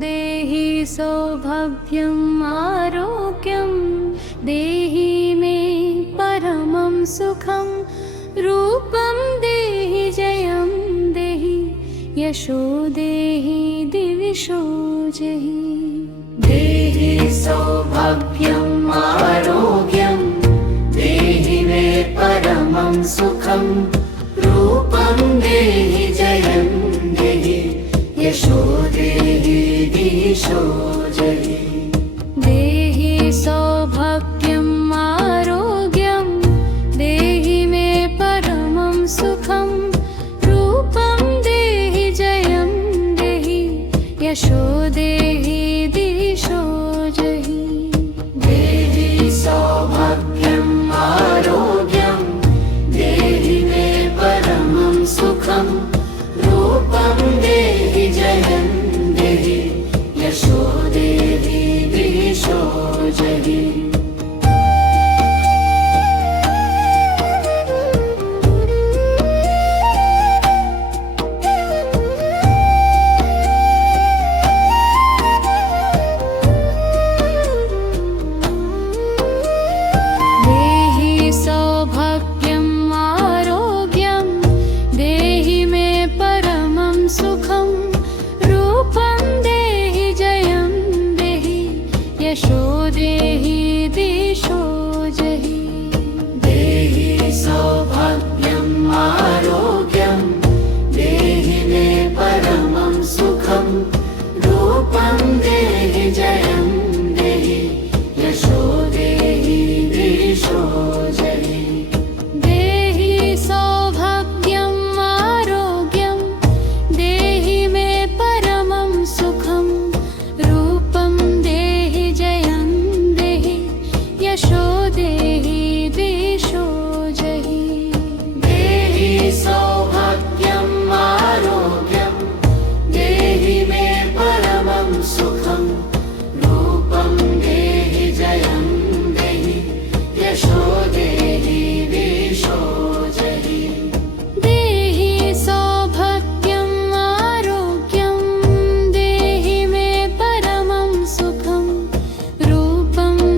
देहि सौभाग्यम् आरोग्यं देहि मे परमं सुखं रूपं देहि जयं देहि यशो देहि दिविशो जहि देहि सौभाग्यम् आरोग्यं देहि मे परमं सुखं रूपं देहि जयं देहि यशो देहि दिशो जहि देहि सौभाग्यम् आरोग्यं देहि मे परमं सुखं रूपं देहि जयं देहि यशो देहि दिशो जहि देहि सौभाग्यम् आरोग्यं देहि मे परमं सुखं रूपं देहि जयं देहि यशो देहि दिशो जहि यशो देहि दिशो जहि देहि सौभाग्यम् आरोग्यं देहि मे परमं सुखं रूपं देहि जयं देहि यशो देहि दिशो जहि देहि सौभाग्यम् आरोग्यं देहि मे परमं सुखं रूपं यशो देहि दिशो जहि देहि सौभाग्यम् आरोग्यं देहि मे परमं सुखं रूपं देहि जयं देहि यशो देहि दिशो जहि देहि सौभाग्यम् आरोग्यं देहि मे परमं सुखं रूपं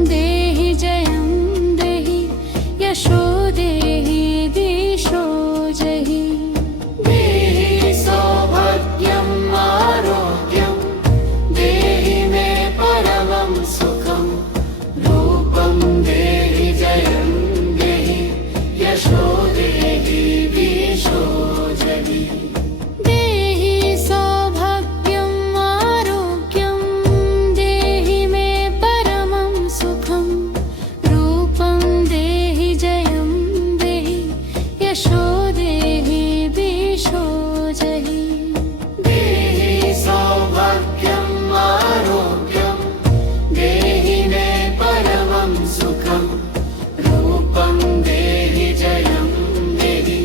यशो देहि दिशो जहि देहि सौभाग्यम् आरोग्यं देहि मे परमं सुखं रूपं देहि जयं देहि यशो देहि दिशो जहि देहि सौभाग्यम् आरोग्यं देहि मे परमं सुखं रूपं यशो देहि दिशो जहि देहि सौभाग्यम् आरोग्यं देहि मे परमं सुखं रूपं देहि जयं देहि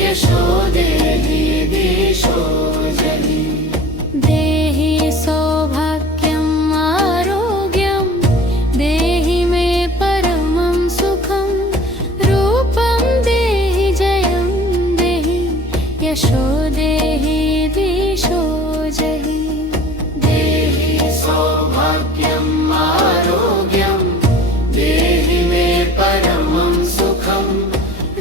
यशो देहि दिशो जहि देहि सौभाग्यम् आरोग्यं देहि मे परमं सुखं रूपं यशो देहि दिशो जहि देहि सौभाग्यम् आरोग्यं देहि मे परमं सुखं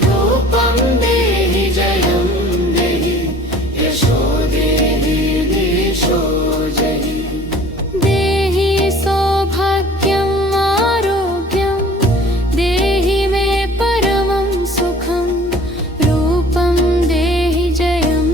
रूपं देहि जयं देहि यशो देहि दिशो जहि देहि सौभाग्यम् आरोग्यं देहि मे परमं सुखं रूपं देहि जयं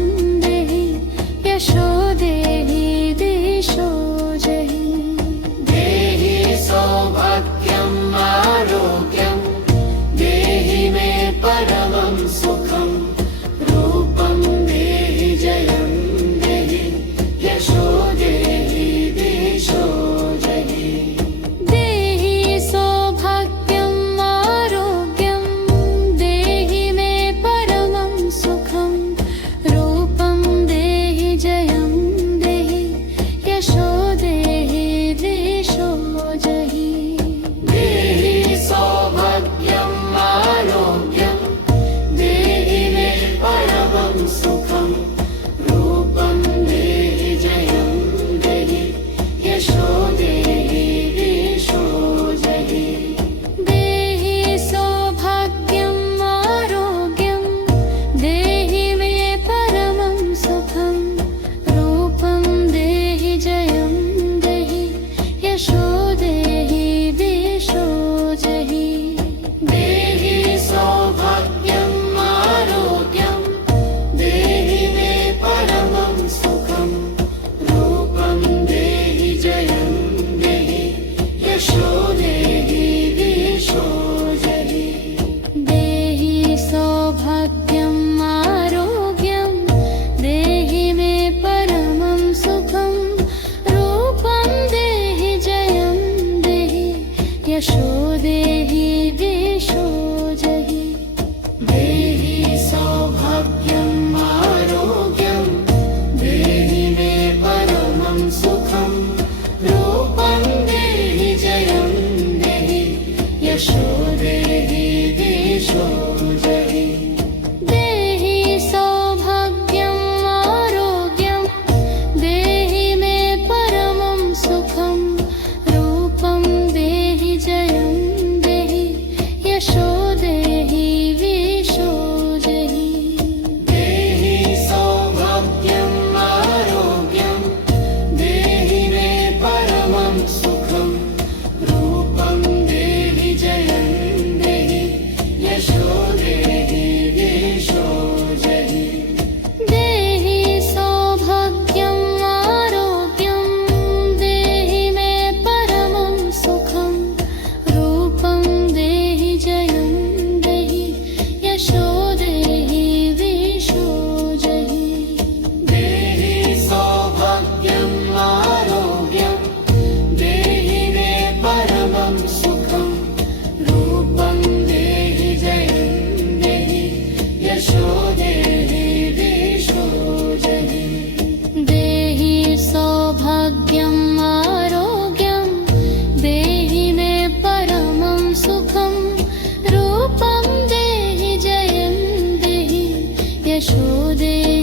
यशो देहि